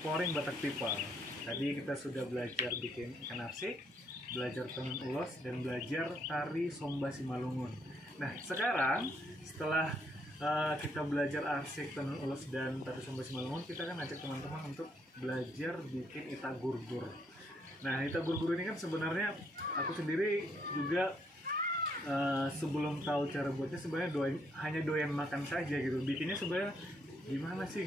Pouring Batak People. Tadi kita sudah belajar bikin ikan arsik, belajar tenun ulos, dan belajar tari Somba Simalungun. Nah, sekarang setelah kita belajar arsik, tenun ulos, dan tari Somba Simalungun, kita kan ajak teman-teman untuk belajar bikin ita gurgur. Nah, ita gurgur ini kan sebenarnya aku sendiri juga sebelum tahu cara buatnya sebenarnya hanya doyan makan saja gitu. Bikinnya sebenarnya gimana sih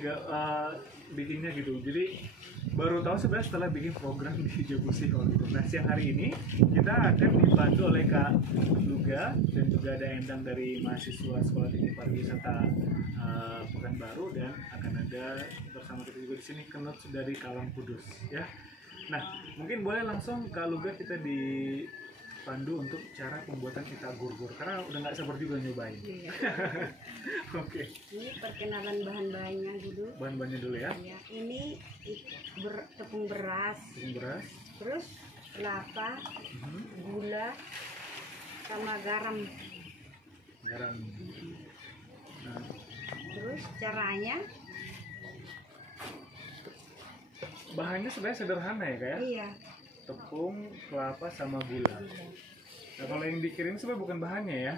bikinnya gitu. Jadi baru tahu sebenarnya setelah bikin program di Jabusi gitu. Nah, siang hari ini kita akan dibantu oleh Kak Luga dan juga ada Endang dari mahasiswa Sekolah Tinggi Pariwisata Pekanbaru, dan akan ada bersama kita juga di sini Kenut dari Kalang Kudus ya. Nah, mungkin boleh langsung Kak Luga kita dipandu untuk cara pembuatan ita gurgur karena udah nggak sabar juga nyobain. Iya. Oke. Ini perkenalan bahan-bahannya dulu. Bahan-bahannya dulu ya. Ya, ini tepung beras. Tepung beras. Terus kelapa, gula, sama garam. Garam. Nah, terus caranya? Bahannya sebenarnya sederhana ya, kayak Iya. tepung, kelapa, sama gula. Nah, kalau yang dikirim sebenarnya bukan bahannya ya,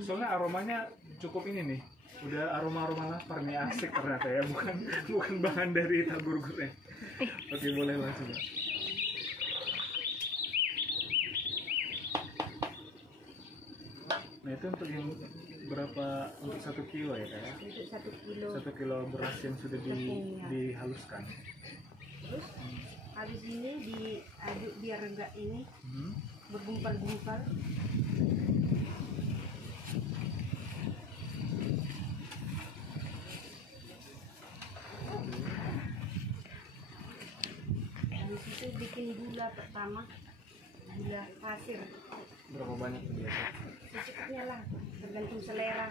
soalnya aromanya cukup ini nih, udah aroma lapar nih, asik ternyata ya, bukan bahan dari ita gurgurnya. Oke, boleh langsung. Nah, itu untuk yang berapa, untuk 1 kilo ya kayak? Untuk 1 kilo. 1 kilo beras yang sudah dihaluskan. Terus habis ini diaduk biar enggak ini bergumpal-gumpal. Habis itu bikin gula pertama, gula pasir. Berapa banyak biasa? Secukupnya lah, tergantung selera.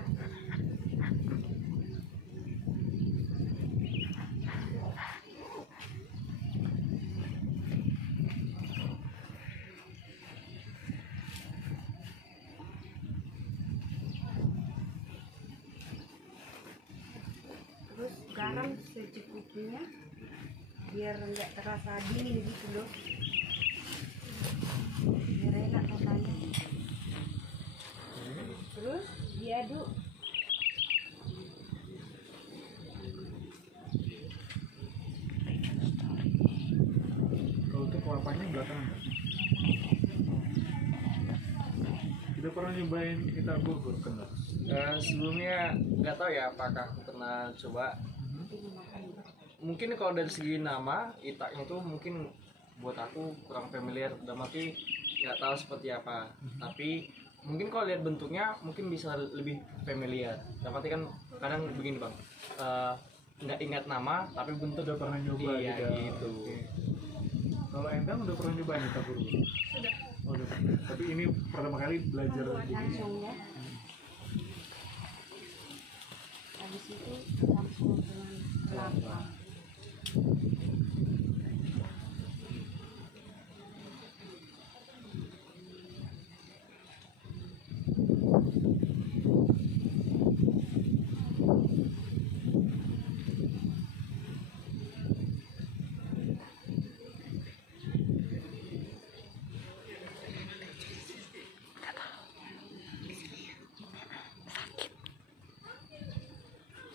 Terus garam secukupnya biar enggak terasa dingin gitu loh, biar enak rasanya. Terus diaduk. Kalau untuk kelapanya belakangan kita pernah nyobain ita gurgur kan? Sebelumnya nggak tahu ya apakah aku pernah coba. Mungkin kalau dari segi nama itaknya itu mungkin buat aku kurang familiar, dalam arti nggak tahu seperti apa. Tapi mungkin kalau lihat bentuknya mungkin bisa lebih familiar. Dalam arti kan kadang begini bang, nggak ingat nama tapi bentuk Udah pernah nyoba iya, gitu. Oke. Kalau Endang udah pernah nyobain ita gurgur? Sudah. Oh, udah pernah. Tapi ini pertama kali belajar Langsung ya. Habis itu campur dengan kelapa.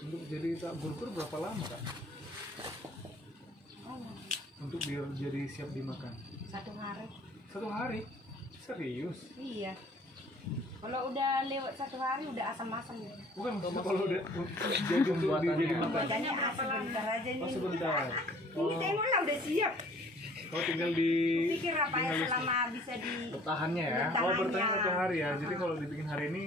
Untuk jadi ita gurgur berapa lama kak? Untuk biar jadi siap dimakan? 1 hari. 1 hari? Serius? Iya. Kalau udah lewat 1 hari udah asam-asam ya. Bukan maksudnya kalau udah jadi untuk jadi makan? Makanya sebentar aja nih. Oh, sebentar. Ini tengok lah udah siap. Oh, tinggal di Pikir apa ya selama bisa di Bertahannya ya. Oh, bertahan 1 hari ya. Jadi kalau dibikin hari ini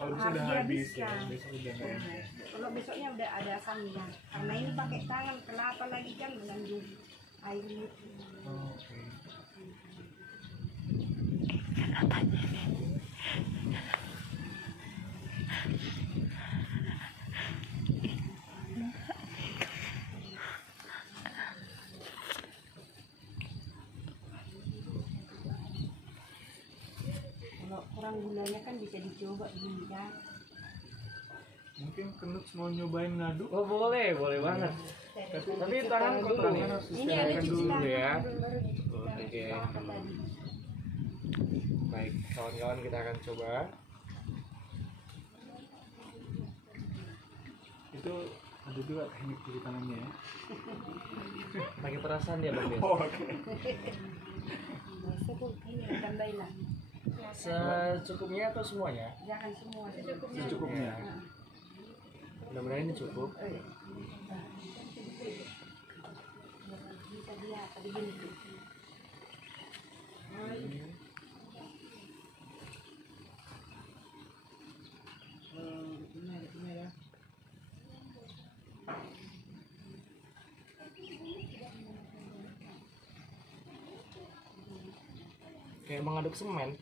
kalau bisa udah habis ya. dihabiskan. Besok udah nggak enak. Kalau besoknya udah ada asamnya. Karena ini pakai tangan, kelapa lagi kan mengandung air itu. Oh, oke. Kalau kurang gulanya kan bisa dicoba dulu kan. Mungkin Kenut mau nyobain ngadu? Oh boleh, boleh banget. Tapi tangan kotoran harus Ini ada disterilkan cuci dulu tangan ya. baru dicuci tangan. Oke. Makan tadi. Baik, kawan-kawan kita akan coba. Itu ada juga teknik cuci tangannya ya. Pakai perasaan dia Bang Des. Oh, oke. Biasa tuh ini tambahin lah. Secukupnya atau semuanya? Jangan semua secukupnya. Secukupnya. Mudah-mudahan ini cukup. Bisa dia apa begini tuh. Kayak mengaduk semen.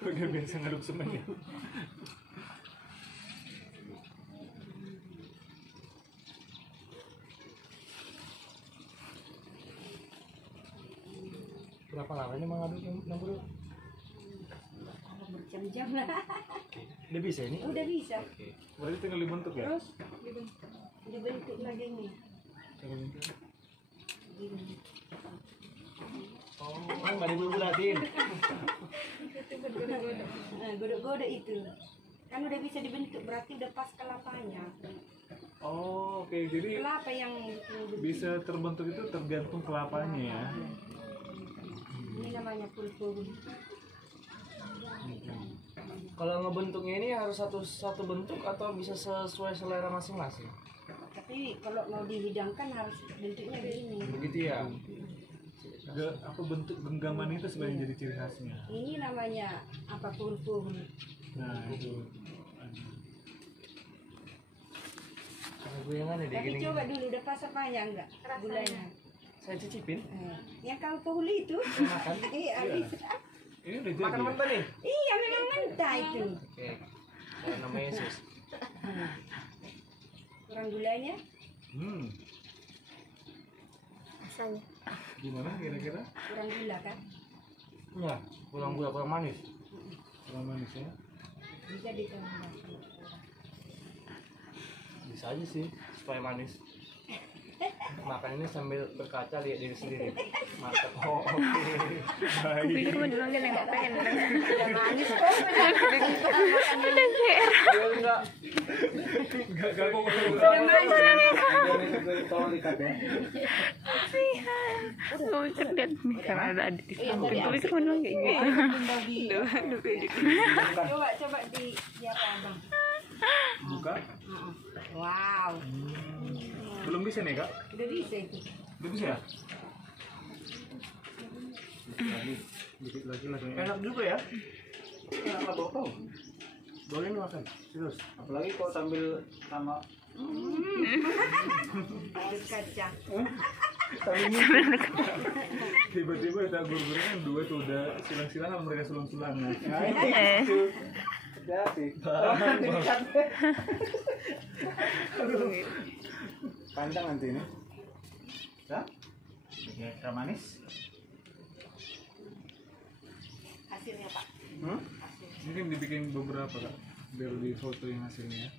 Udah biasa ngaduk semen ya. Berapa lama ini mengaduknya, Bang Bro? Berjam-jam lah. Udah bisa ini? Udah bisa. Oke. Berarti tinggal dibentuk ya? Terus dibentuk lagi nih. Gini. Oh, nggak dibulbulatin. Nah, godok-godok itu. Kan udah bisa dibentuk, berarti udah pas kelapanya. Oh, oke. Jadi Kelapa yang bikin bisa terbentuk itu tergantung kelapanya ya. ini namanya pulpul. Kalau ngebentuknya ini harus satu bentuk atau bisa sesuai selera masing-masing? Tapi kalau mau dihidangkan harus bentuknya begini. Begitu ya? Apa bentuk genggaman itu sebenarnya jadi ciri khasnya. Ini namanya apa pulpul. Nah, itu. Karena goyangan ya Tapi gini. coba dulu udah pas apanya enggak? Gulanya. Saya cicipin. Yang kau pohuli itu. Makan. Iya, habis. Ini udah jadi. Makan mentah nih. Iya, memang mentah itu. Oke. Saya namanya Yesus. Kurang gulanya? Hmm. Rasanya. Gimana kira-kira? Kurang gula kan? Ya, kurang gula, kurang manis. Kurang manis ya? Bisa ditambah. Bisa aja sih, supaya manis. Makan ini sambil berkaca lihat diri sendiri. Mantap. Oh, oke. Baik. Pikir mau bilang dia nengok pengen. Udah manis kok. Dia enggak. Enggak kok. Udah manis. Tolong dikat ya. Gue pikir dia nih karena ada adik di samping. Gue pikir mau bilang kayak gitu. Aduh, pede. Coba di apa Bang? Buka. Wow. Belum bisa nih, Kak? Udah bisa itu. Udah bisa ya? Dikit lagi lah kayaknya. Enak juga ya. Enak lah, bau. Boleh nih makan. Terus. Apalagi kalau sambil sama Ada kacang. Tiba-tiba ada guru-guru kan dua tuh udah silang-silangan mereka sulang-sulangan. jadi. Panjang nanti ini. Ya? Ya, manis. Hasilnya Pak. Mungkin dibikin beberapa, Kak. Biar di fotoin hasilnya.